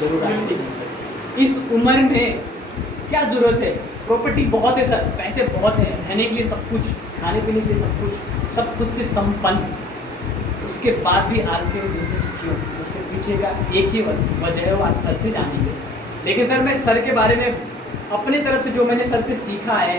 जरूर आएंगे सर। इस उम्र में क्या जरूरत है? प्रॉपर्टी बहुत है सर, पैसे बहुत हैं, रहने के लिए सब कुछ, खाने पीने के लिए सब कुछ से संपन्न। उसके बाद भी आरसीएम बिजनेस क्यों? उसके पीछे का एक ही वजह है, वो आज सर से जानेंगे। लेकिन सर मैं सर के बारे में अपनी तरफ से जो मैंने सर से सीखा है,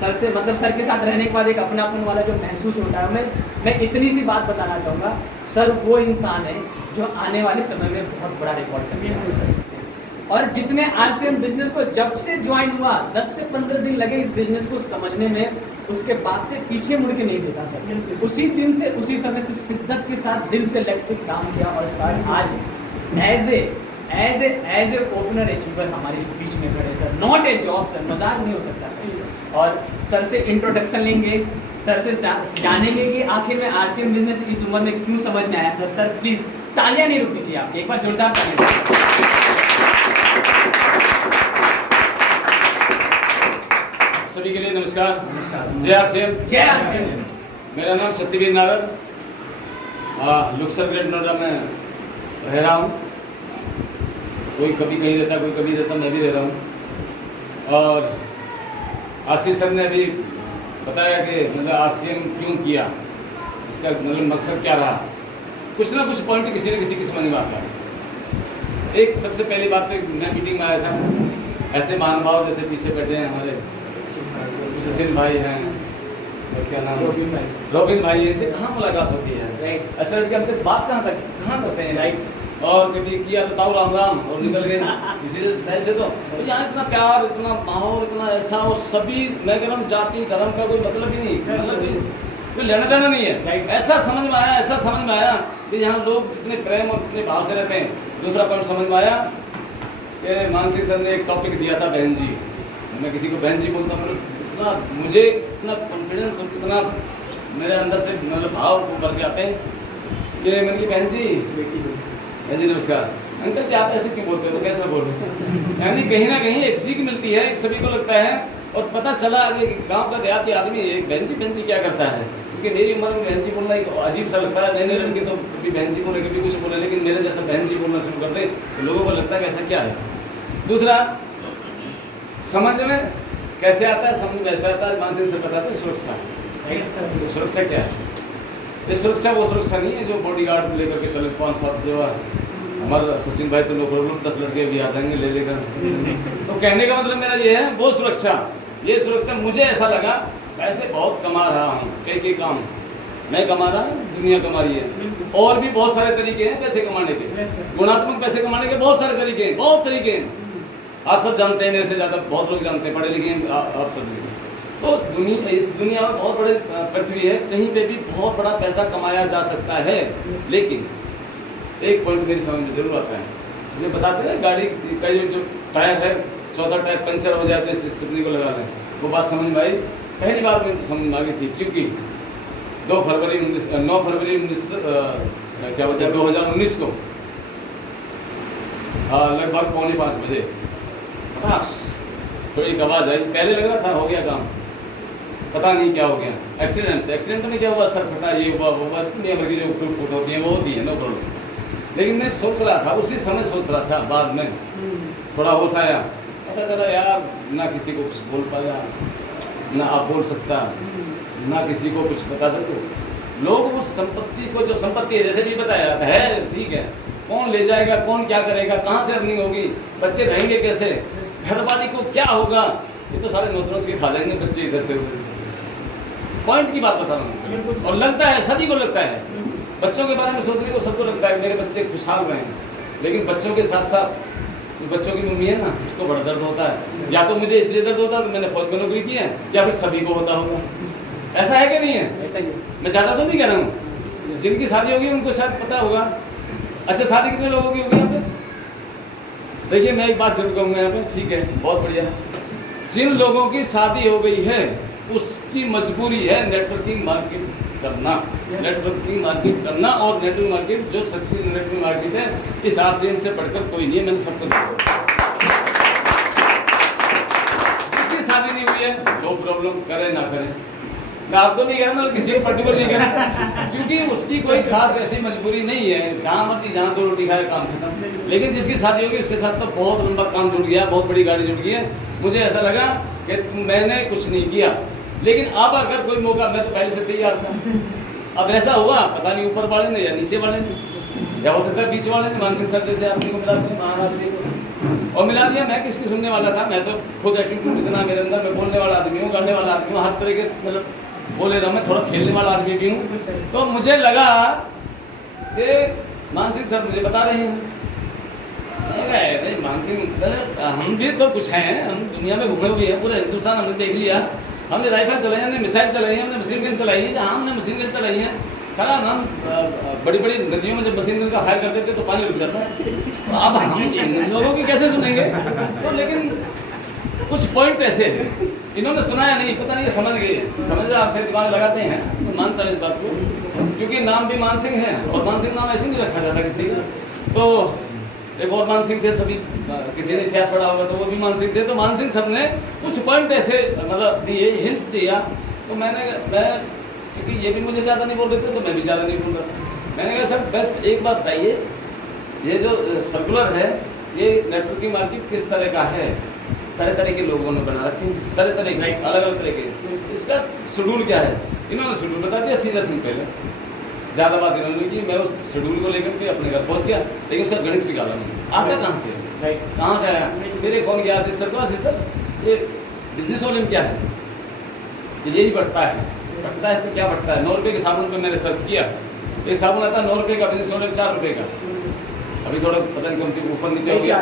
सर से मतलब सर के साथ रहने के बाद एक अपनापन वाला जो महसूस होता है, मैं इतनी सी बात बताना चाहूँगा। सर वो इंसान है जो आने वाले समय में बहुत बड़ा रिकॉर्ड करेगा सर। और जिसने आरसीएम बिजनेस को जब से ज्वाइन हुआ 10 से 15 दिन लगे इस बिजनेस को समझने में, उसके बाद से पीछे मुड़ के नहीं देखा सर। उसी दिन से उसी समय से शिद्दत के साथ दिल से लग के काम किया और सर आज एज ए ओपनर अचीवर हमारे बीच में खड़े sir. Not a job sir, मजाक नहीं हो सकता सर। और सर से इंट्रोडक्शन लेंगे, सर से जानेंगे कि आखिर में आरसीएम बिजनेस इस उम्र में क्यों समझ में आया। सर प्लीज तालियां नहीं रुकनी चाहिए, आप एक बार जोरदार तालियां। सभी के लिए नमस्कार। नमस्कार। जय आरसीएम। जय आरसीएम। मेरा नाम सत्यवीर नागर, लुक्सर ग्रेड नोएडा में रह रहा हूँ। कोई कभी कहीं रहता, कोई कभी रहता, मैं भी रह रहा हूँ। और आशीष सर ने अभी बताया कि मतलब आरसीएम क्यों किया, इसका मतलब मकसद क्या रहा। कुछ ना कुछ पॉइंट किसी न किसी की समझ में आता है। एक सबसे पहली बात तो मैं मीटिंग में आया था, ऐसे महानुभाव जैसे पीछे बैठे हैं हमारे सचिन भाई हैं और क्या नाम रोबिन भाई, इनसे कहाँ मुलाकात होती है। राइट। ऐसा लड़के हमसे बात कहाँ करते हैं। राइट। और कभी किया तो ताऊ राम राम और निकल गए इसी से। तो यहाँ इतना प्यार, इतना माहौल, इतना ऐसा, और सभी मैं कह रहा हूँ जाति धर्म का कोई मतलब ही नहीं, मतलब कोई लेना देना नहीं है। राइट। ऐसा समझ में आया कि यहाँ लोग कितने प्रेम और कितने भाव से रहते हैं। दूसरा पॉइंट समझ में आया कि मानसिक सर ने एक टॉपिक दिया था, बहन जी। मैं किसी को बहन जी बोलता हूँ, इतना मुझे इतना कॉन्फिडेंस और इतना मेरे अंदर से मतलब भाव भर के आते हैं कि मैंने की बहन जी नमस्कार। अंकल जी आप ऐसे क्यों बोलते हो? तो कैसा बोलूँ? यानी कहीं ना कहीं एक सीख मिलती है, एक सभी को लगता है। और पता चला कि गांव का देहाती आदमी एक बहन जी क्या करता है। क्योंकि मेरी उम्र में बहन जी बोलना एक अजीब सा लगता है। नए लड़के तो कभी बहन जी बोले, कभी कुछ बोले, लेकिन मेरे जैसा बहन जी बोलना शुरू कर दे तो लोगों को लगता है कि ऐसा क्या है। दूसरा, समझ में कैसे आता है, समझ में ऐसा आता है। मानसिक से बताते हैं सुरक्षा। सुरक्षा क्या है? ये सुरक्षा वो सुरक्षा नहीं है जो बॉडीगार्ड लेकर के चले 5-7 जो हमारा सचिन भाई तो लोग 10 लड़के भी आ जाएंगे ले लेकर। तो कहने का मतलब मेरा ये है, वो सुरक्षा, ये सुरक्षा मुझे ऐसा लगा। पैसे बहुत कमा रहा हूँ, कई काम मैं कमा रहा हूँ, दुनिया कमा रही है। और भी बहुत सारे तरीके हैं पैसे कमाने के, गुणात्मक पैसे कमाने के बहुत सारे तरीके हैं, बहुत तरीके हैं। आप सब जानते हैं, मेरे से ज़्यादा बहुत लोग जानते हैं, पढ़े लिखे हैं आप सब। तो इस दुनिया में बहुत बड़े पृथ्वी है, कहीं पे भी बहुत बड़ा पैसा कमाया जा सकता है। लेकिन एक पॉइंट मेरी समझ में जरूर आता है, मुझे बताते हैं गाड़ी का जो टायर है, चौथा टायर पंचर हो जाए तो इस स्थिति को लगा लें। वो बात समझ में आई, पहली बार में समझ में आ गई थी। क्योंकि 9 फरवरी 2019 को लगभग 4:45 बजे थोड़ी एक आवाज़ आई। पहले लग रहा था हो गया काम, पता नहीं क्या हो गया। एक्सीडेंट में क्या हुआ, सर फटा, ये हुआ वो हुआ, दुनिया भर की जो फुट होती है वो होती है, नो प्रॉब्लम। लेकिन मैं सोच रहा था, उसी समय सोच रहा था, बाद में थोड़ा होश आया, पता चला यार ना किसी को कुछ बोल पाया, ना आप बोल सकता, ना किसी को कुछ बता सको। लोग उस संपत्ति को, जो संपत्ति है जैसे भी बताया है, ठीक है, कौन ले जाएगा, कौन क्या करेगा, कहाँ से अर्निंग होगी, बच्चे रहेंगे कैसे, घरवाली को क्या होगा, ये तो 9.5 के खा जाएंगे बच्चे इधर से उधर। पॉइंट की बात बता रहा हूँ। और लगता है, सभी को लगता है, बच्चों के बारे में सोचने को सबको लगता है मेरे बच्चे खुशहाल रहें। लेकिन बच्चों के साथ साथ बच्चों की मम्मी है ना, उसको बड़ा दर्द होता है। या तो मुझे इसलिए दर्द होता है तो मैंने फौज में नौकरी की है, या फिर सभी को होता होगा। ऐसा है कि नहीं है? ऐसा ही है। मैं चाहता तो नहीं कह रहा हूँ, जिनकी शादी होगी उनको शायद पता होगा। अच्छा, शादी कितने लोगों की होगी यहाँ पे? देखिए मैं एक बात जरूर कहूँगा यहाँ पे, ठीक है, बहुत बढ़िया। जिन लोगों की शादी हो गई है उसकी मजबूरी है नेटवर्किंग मार्केट करना। नेटवर्किंग मार्केट करना, और नेटवर्क मार्केट जो सच्ची नेटवर्क मार्केट है, इस आरसीएम से बढ़कर कोई नहीं है। मैंने सबको देखा, जिसकी शादी नहीं हुई है नो प्रॉब्लम, करे ना करे, मैं आपको नहीं कह रहा, मैं किसी को पर्टिकुलर नहीं कह रहा, क्योंकि उसकी कोई खास ऐसी मजबूरी नहीं है, जहाँ मर्जी जहाँ 2 रोटी खाए काम खत्म। लेकिन जिसकी शादी होगी उसके साथ तो बहुत लंबा काम जुड़ गया, बहुत बड़ी गाड़ी जुड़ गई है। मुझे ऐसा लगा कि मैंने कुछ नहीं किया, लेकिन अब अगर कोई मौका, मैं तो पहले से तैयार था। अब ऐसा हुआ, पता नहीं ऊपर वाले ने या नीचे वाले ने, या हो सकता है बीच वाले ने मानसिक सर जैसे आदमी को मिला दिया, महान आदमी को, और मिला दिया। मैं किसकी सुनने वाला था, मैं तो खुद एटीट्यूड इतना मेरे अंदर, मैं बोलने वाला आदमी हूँ, करने वाला आदमी हूँ, हर तरह के मतलब बोले रहा, मैं थोड़ा खेलने वाला आदमी भी हूँ। तो मुझे लगा कि मानसिक सर मुझे बता रहे हैं, भाई मानसिक हम भी तो कुछ हैं, हम दुनिया में घूमे हुए हैं, पूरे हिंदुस्तान हमने देख लिया, हमने राइफल चलाई है, हमने मिसाइल चलाई है, हमने मशीन गन चलाई है, जहाँ हमने मशीन गन चलाई है, चला हम बड़ी बड़ी नदियों में जब मशीन गन का फायर करते थे तो पानी रुक जाता है। तो अब हम इन लोगों की कैसे सुनेंगे? तो लेकिन कुछ पॉइंट ऐसे हैं, इन्होंने सुनाया नहीं, पता नहीं समझ गए, समझदार थे, दिमाग लगाते हैं, तो मानता है इस बात को, क्योंकि नाम भी मान सिंह है, और मान सिंह नाम ऐसे नहीं रखा जाता किसी का। तो एक और मान सिंह थे, सभी किसी ने इतिहास पढ़ा होगा तो वो भी मान सिंह थे। तो मान सिंह सर ने कुछ पॉइंट ऐसे मतलब दिए, हिंट्स दिया, तो मैं क्योंकि ये भी मुझे ज़्यादा नहीं बोल रहे थे तो मैं भी ज़्यादा नहीं बोल रहा था। मैंने कहा सर बस एक बात बताइए, ये जो सर्कुलर है, ये नेटवर्किंग मार्केट किस तरह का है? तरह तरह के लोगों ने बना रखे हैं, तरह तरह के, अलग अलग तरह के, इसका शेड्यूल क्या है? इन्होंने शेड्यूल बता दिया सीधा सिंह पहले, ज़्यादा बात इन्होंने की, मैं उस शेड्यूल को लेकर के अपने घर पहुंच गया, लेकिन उसका गणित निकाला नहीं, आता कहाँ से, कहाँ से आया? फिर एक फोन किया आशीष सर को, आशीष सर ये बिजनेस वॉल्यूम क्या है? यही बढ़ता है तो क्या बढ़ता है? 9 रुपये के साबुन पे मैंने सर्च किया, एक साबुन आता है 9 रुपये का, बिजनेस वॉल्यूम 4 रुपये का, अभी थोड़ा पता नहीं कम ऊपर नीचे हो गया,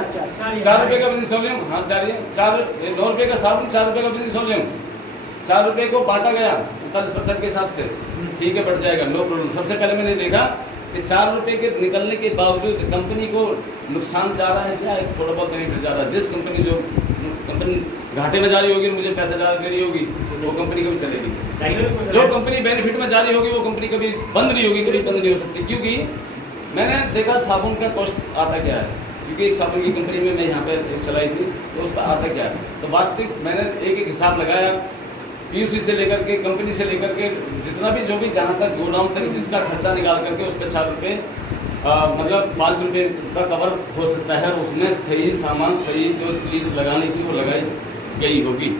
4 रुपये का बिजनेस वॉल्यूम, हाँ 9 रुपये का साबुन, 4 रुपये का बिजनेस वॉल्यूम, 4 रुपये को बांटा गया 39% के हिसाब से, ठीक है बढ़ जाएगा, नो प्रॉब्लम। सबसे पहले मैंने देखा कि 4 रुपये के निकलने के बावजूद कंपनी को नुकसान जा रहा है या थोड़ा बहुत बेनिफिट जा रहा है। जिस कंपनी घाटे में जा रही होगी, मुझे पैसा ज़्यादा दे रही होगी, वो कंपनी कभी चलेगी। जो कंपनी बेनिफिट में जा रही होगी वो कंपनी कभी बंद नहीं होगी, कभी बंद नहीं हो सकती। क्योंकि मैंने देखा साबुन का कॉस्ट आता क्या है, क्योंकि एक साबुन की कंपनी में मैं यहाँ पे चलाई थी, तो उसका आता क्या है, तो वास्तविक मैंने एक हिसाब लगाया, पीयूसी से लेकर के, कंपनी से लेकर के, जितना भी जो भी जहाँ तक गोडाउन तक जिसका खर्चा निकाल करके उस पर 4 रुपये मतलब 5 रुपये का कवर हो सकता है, और उसमें सही सामान, सही जो चीज़ लगाने की वो लगाई गई होगी।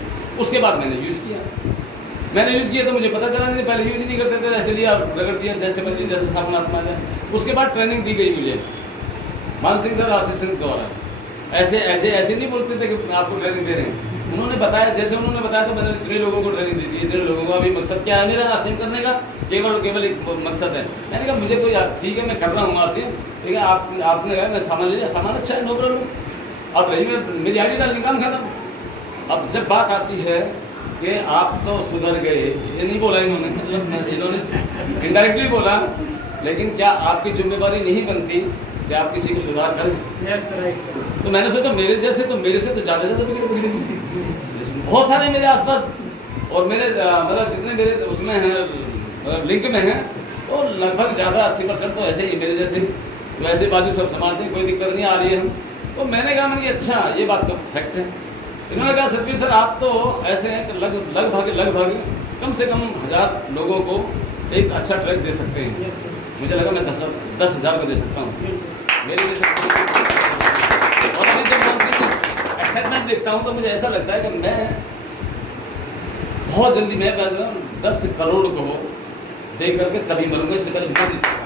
उसके बाद मैंने यूज़ किया, तो मुझे पता चला नहीं, पहले यूज़ ही नहीं करते थे, ऐसे लिया रगड़ दिया जैसे मर्जी, जैसे साबुन हाथ में आ जाए। उसके बाद ट्रेनिंग दी गई मुझे मान सिंह सर, आशीष सिंह द्वारा, ऐसे नहीं बोलते थे कि आपको ट्रेनिंग दे रहे हैं, उन्होंने बताया, जैसे उन्होंने बताया तो मैंने इतने लोगों को ट्रेनिंग दी थी, इतने लोगों को। अभी मकसद क्या है मेरा आरसीएम करने का? केवल और केवल एक मकसद है। मैंने कहा मुझे कोई ठीक है मैं कर रहा हूँ आरसीएम, ठीक है आपने कहा मैं सामान ले लिया, सामान अच्छा है, नो प्रॉब्लम। अब रही मैं मेरी आईडी डाली, काम खत्म। अब जब बात आती है कि आप तो सुधर गए, ये नहीं बोला इन्होंने, मतलब इन्होंने इनडायरेक्टली बोला, लेकिन क्या आपकी जिम्मेवारी नहीं बनती कि आप किसी को सुधार करें? Yes, right. तो मैंने सोचा मेरे से तो ज़्यादा बिगड़े बहुत सारे मेरे आसपास, और मेरे मतलब जितने मेरे उसमें हैं मतलब लिंक में हैं, वो लगभग ज़्यादा 80% तो ऐसे ही मेरे जैसे, वैसे बाजू सब संभालते हैं, कोई दिक्कत नहीं आ रही है। तो मैंने कहा अच्छा ये बात तो फैक्ट है। इन्होंने कहा सतबीर सर आप तो ऐसे हैं कि लगभग कम से कम 1000 लोगों को एक अच्छा ट्रैक दे सकते हैं। Yes, sir. मुझे लगा मैं 10,000 को दे सकता हूँ मेरे जैसे। और अभी जब मैं एक्साइटमेंट देखता हूँ तो मुझे ऐसा लगता है कि मैं बहुत जल्दी मैं 10 करोड़ को दे करके तभी मरूंगा, इससे पहले मर नहीं सकता।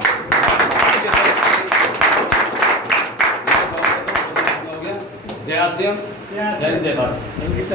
जय आरसीएम, जय भारत। Thank you sir.